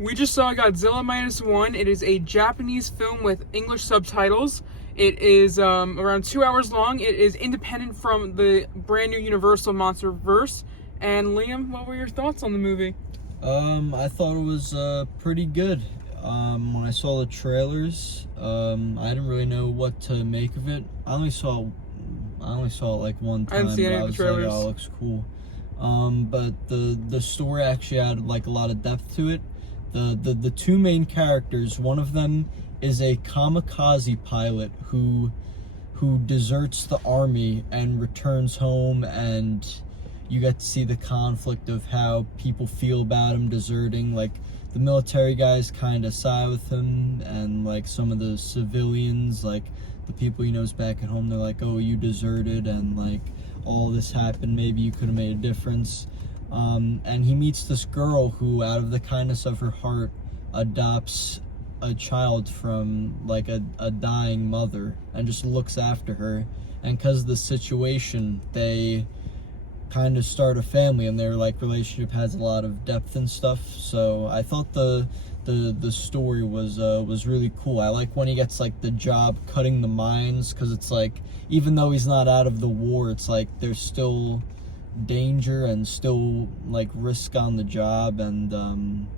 We just saw Godzilla Minus One. It is a Japanese film with English subtitles. It is around 2 hours long. It is independent from the brand new Universal Monsterverse. And Liam, what were your thoughts on the movie? I thought it was pretty good. When I saw the trailers, I didn't really know what to make of it. I only saw it like one time. I didn't see any of the trailers. Like, oh, it looks cool. But the story actually added like a lot of depth to it. The two main characters, one of them is a kamikaze pilot who deserts the army and returns home, and you get to see the conflict of how people feel about him deserting. Like, the military guys kind of side with him, and like some of the civilians, like the people he knows back at home, they're like, oh, you deserted and like all this happened, maybe you could have made a difference. And he meets this girl who, out of the kindness of her heart, adopts a child from like a dying mother and just looks after her. And because of the situation, they kind of start a family, and their like relationship has a lot of depth and stuff. So I thought the story was really cool. I like when he gets like the job cutting the mines, because it's like, even though he's not out of the war, it's like there's still danger and still like risk on the job. And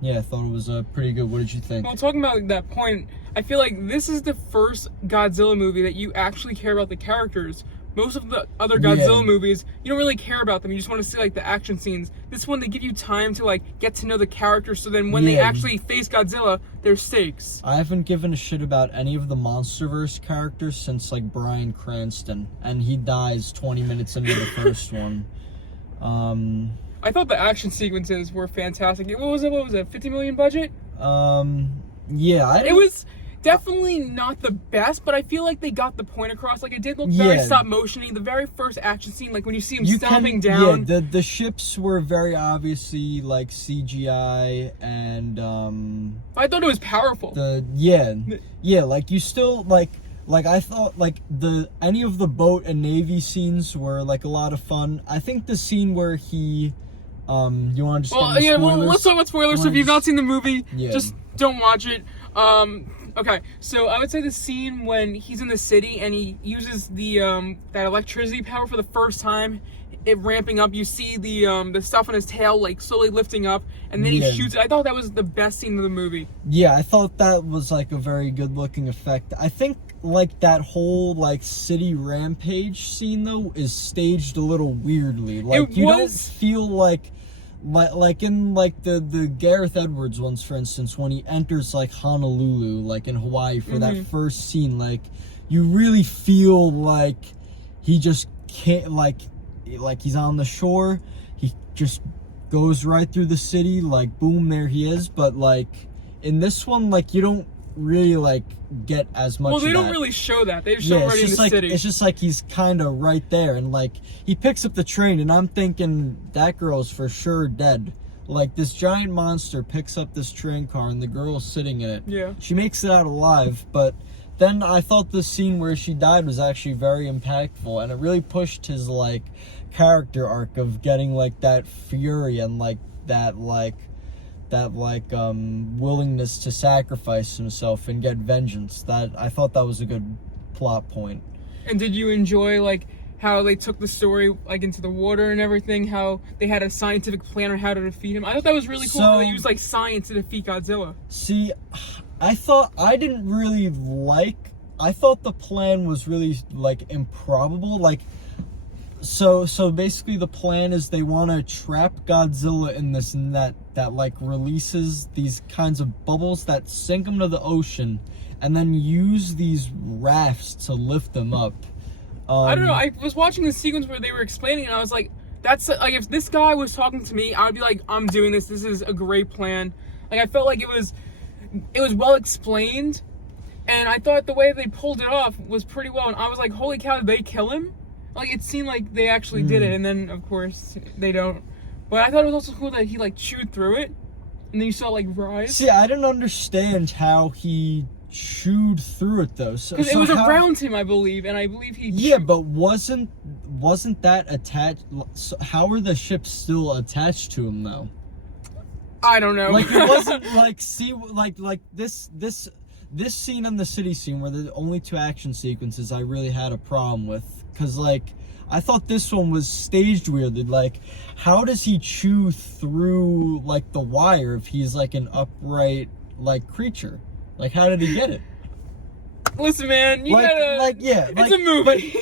yeah, I thought it was pretty good. What did you think? Well, talking about that point, I feel like this is the first Godzilla movie that you actually care about the characters. Most of the other Godzilla movies, you don't really care about them. You just want to see like the action scenes. This one, they give you time to like get to know the characters, so then when they actually face Godzilla, there's stakes. I haven't given a shit about any of the Monsterverse characters since like Bryan Cranston, and he dies 20 minutes into the first one. I thought the action sequences were fantastic. What was it? 50 million budget? Yeah. It was definitely not the best, but I feel like they got the point across. Like, it did look very stop motiony. The very first action scene, like when you see him stomping down. Yeah, the ships were very obviously like CGI, and I thought it was powerful. Like you still like I thought like any of the boat and navy scenes were like a lot of fun. I think the scene where he you want to just let's talk about spoilers. So if you've not seen the movie, just don't watch it. Okay, so I would say the scene when he's in the city and he uses the that electricity power for the first time, it ramping up. You see the stuff on his tail like slowly lifting up, and then he shoots it. I thought that was the best scene of the movie. Yeah, I thought that was like a very good looking effect. I think like that whole like city rampage scene though is staged a little weirdly. Like you don't feel like in like the Gareth Edwards ones, for instance, when he enters like Honolulu, like in Hawaii for that first scene, like you really feel like he just can't like he's on the shore, he just goes right through the city, like boom, there he is. But like in this one, like you don't really like get as much. Well, they don't really show that. They just show right in the city. It's just like he's kind of right there, and like he picks up the train, and I'm thinking that girl's for sure dead. Like, this giant monster picks up this train car, and the girl's sitting in it. Yeah. She makes it out alive, but then I thought the scene where she died was actually very impactful, and it really pushed his like character arc of getting like that fury and like that willingness to sacrifice himself and get vengeance. That I thought that was a good plot point. And did you enjoy like how they took the story like into the water and everything? How they had a scientific plan on how to defeat him? I thought that was really cool. How they used like science to defeat Godzilla. See, I thought the plan was really like improbable. Like, so basically the plan is they want to trap Godzilla in this net that like releases these kinds of bubbles that sink him to the ocean, and then use these rafts to lift them up. I don't know. I was watching the sequence where they were explaining, and I was like, that's like, if this guy was talking to me, I would be like, I'm doing this. This is a great plan. Like, I felt like it was well explained, and I thought the way they pulled it off was pretty well. And I was like, holy cow, did they kill him? Like, it seemed like they actually did it, and then, of course, they don't. But I thought it was also cool that he, like, chewed through it, and then you saw, like, rise. See, I didn't understand how he chewed through it, though. Because it was around him, I believe, and I believe he Yeah, but wasn't that attached? So how are the ships still attached to him, though? I don't know. Like it wasn't like this scene and the city scene were the only two action sequences I really had a problem with, because like I thought this one was staged weirdly. Like, how does he chew through like the wire if he's like an upright like creature? Like, how did he get it? Listen, man, you gotta. It's a movie.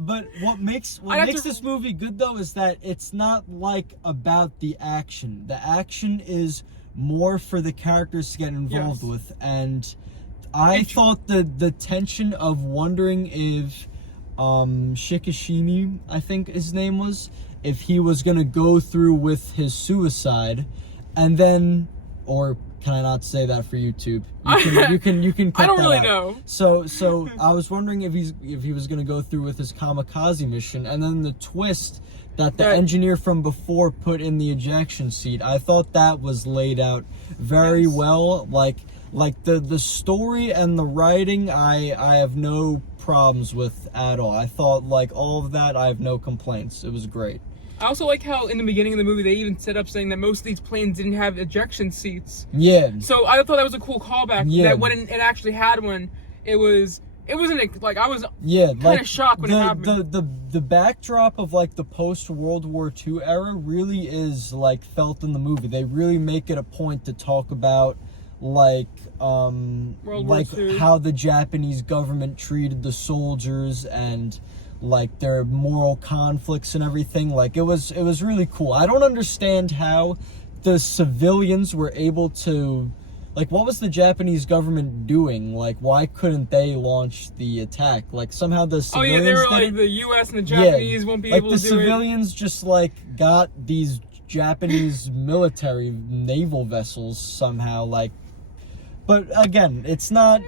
But what makes this movie good though is that it's not like about the action. The action is more for the characters to get involved with, and I thought the tension of wondering if Shikishimi, I think his name was, if he was gonna go through with his suicide, and then, or can I not say that for YouTube? You can cut I don't that really out. know. So I was wondering if he was gonna go through with his kamikaze mission, and then the twist that the engineer from before put in the ejection seat. I thought that was laid out very well. Like the story and the writing, I have no problems with at all. I thought like all of that, I have no complaints. It was great. I also like how in the beginning of the movie they even set up saying that most of these planes didn't have ejection seats. Yeah. So I thought that was a cool callback. Yeah. That when it actually had one, it wasn't like I was kind of shocked when it happened. The backdrop of like the post World War II era really is like felt in the movie. They really make it a point to talk about like how the Japanese government treated the soldiers and like their moral conflicts and everything. Like it was really cool. I don't understand how the civilians were able to, like, what was the Japanese government doing? Like, why couldn't they launch the attack? Like, somehow the civilians they were like, the U.S. and the Japanese won't be able to do it. Like, the civilians just, like, got these Japanese military naval vessels somehow, like, but again, it's not,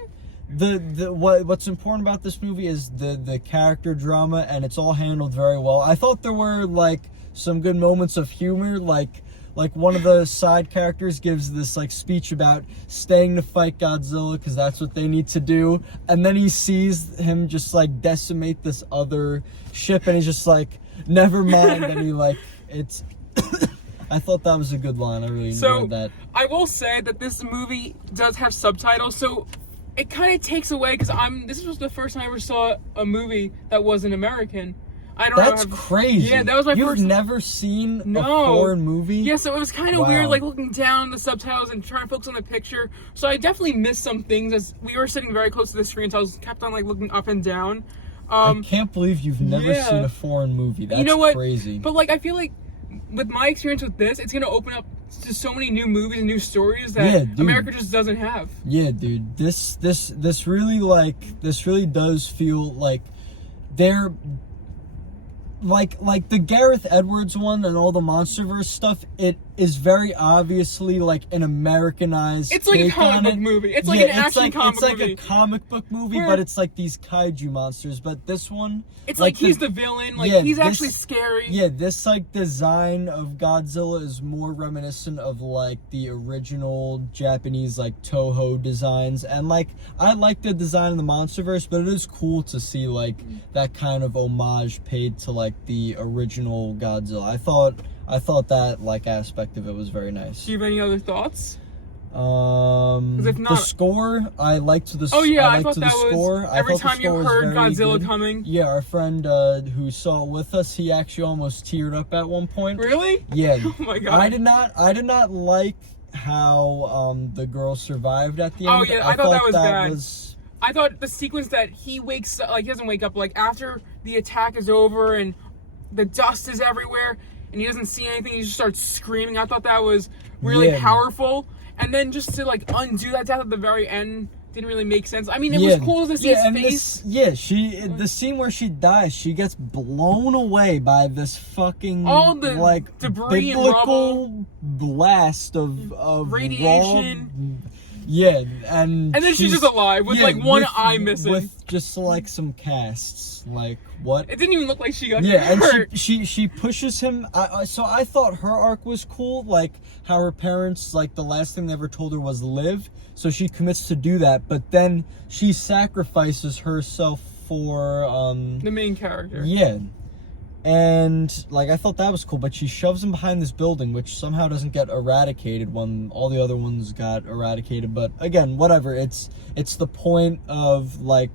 what's important about this movie is the character drama, and it's all handled very well. I thought there were, like, some good moments of humor, like one of the side characters gives this like speech about staying to fight Godzilla because that's what they need to do, and then he sees him just like decimate this other ship, and he's just like, never mind. And he like, it's I thought that was a good line. I really enjoyed that. I will say that this movie does have subtitles, so it kind of takes away, because this was the first time I ever saw a movie that wasn't American. I don't know. That's crazy. Yeah, that was my first. You've never seen a foreign movie? Yeah, so it was kind of weird, like looking down the subtitles and trying to focus on the picture. So I definitely missed some things as we were sitting very close to the screen, so I was kept on like looking up and down. I can't believe you've never seen a foreign movie. That's crazy. But like, I feel like with my experience with this, it's gonna open up to so many new movies and new stories that America just doesn't have. Yeah, dude. This really does feel like they're like the Gareth Edwards one and all the MonsterVerse stuff. It is very obviously like an Americanized. It's like a comic book movie. It's like an action comic movie. It's like a comic book movie, but it's like these kaiju monsters. But this one, it's like he's the villain. Like he's actually scary. Yeah, this like design of Godzilla is more reminiscent of like the original Japanese like Toho designs, and like I like the design of the MonsterVerse, but it is cool to see like that kind of homage paid to like the original Godzilla. I thought that like aspect of it was very nice. Do you have any other thoughts? If not, the score, I liked the. Oh yeah, I thought the that score. was every time you heard Godzilla coming. Yeah, our friend who saw it with us, he actually almost teared up at one point. Really? Yeah. Oh my god. I did not like how the girl survived at the end. Oh yeah, I thought that was bad. I thought the sequence that he wakes up, like he doesn't wake up, like after the attack is over and the dust is everywhere and he doesn't see anything, he just starts screaming. I thought that was really powerful. And then just to like undo that death at the very end didn't really make sense. I mean, it was cool to see his face. The scene where she dies, she gets blown away by this fucking all the like debris and biblical blast of radiation. Yeah, and then she's just alive with like one eye missing, with just like some casts. Like what? It didn't even look like she got hurt. And she pushes him. So I thought her arc was cool, like how her parents, like the last thing they ever told her was live. So she commits to do that, but then she sacrifices herself for the main character. Yeah. And like I thought that was cool, but she shoves him behind this building, which somehow doesn't get eradicated when all the other ones got eradicated. But again, whatever. It's the point of like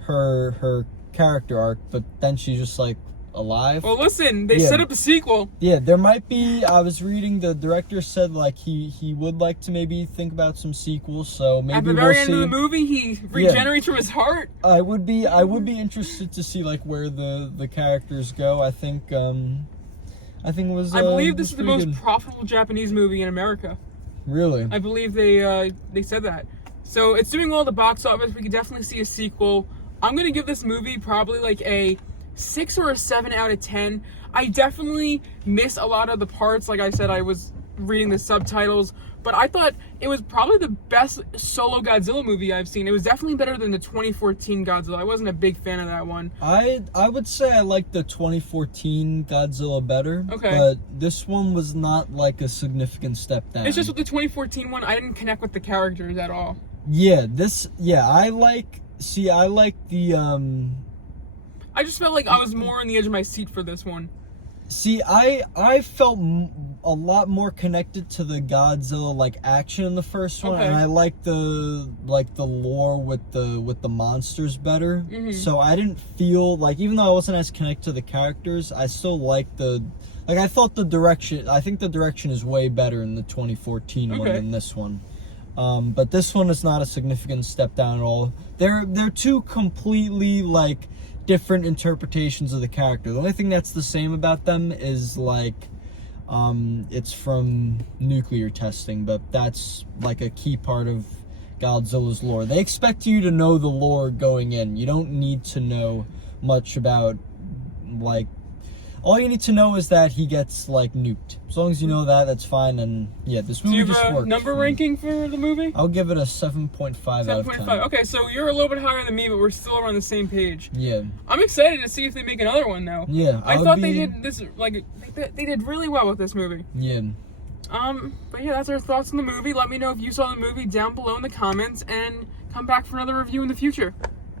her character arc, but then she's just like alive. Well, listen, they set up a sequel. Yeah, there might be. I was reading the director said like he would like to maybe think about some sequels. So maybe at the very end of the movie, he regenerates from his heart. I would be interested to see like where the characters go. I think it was. I believe this is the most profitable Japanese movie in America. Really? I believe they said that. So it's doing well at the box office. We could definitely see a sequel. I'm gonna give this movie probably like a 6 or a 7 out of 10. I definitely miss a lot of the parts. Like I said, I was reading the subtitles, but I thought it was probably the best solo Godzilla movie I've seen. It was definitely better than the 2014 Godzilla. I wasn't a big fan of that one. I would say I like the 2014 Godzilla better. Okay. But this one was not like a significant step down. It's just with the 2014 one, I didn't connect with the characters at all. I like the I just felt like I was more on the edge of my seat for this one. See, I felt a lot more connected to the Godzilla like action in the first one, and I like the lore with the monsters better. Mm-hmm. So I didn't feel like, even though I wasn't as connected to the characters, I still liked I thought the direction. I think the direction is way better in the 2014 one than this one. But this one is not a significant step down at all. They're two completely like different interpretations of the character. The only thing that's the same about them is like it's from nuclear testing, but that's like a key part of Godzilla's lore. They expect you to know the lore going in. You don't need to know much about like, all you need to know is that he gets like nuked. As long as you know that, that's fine. And yeah, this movie just works. Do you have a number ranking for the movie? I'll give it a 7.5 out of 10. Okay, so you're a little bit higher than me, but we're still on the same page. Yeah. I'm excited to see if they make another one now. Yeah. I thought they did this like they did really well with this movie. Yeah. But yeah, that's our thoughts on the movie. Let me know if you saw the movie down below in the comments, and come back for another review in the future.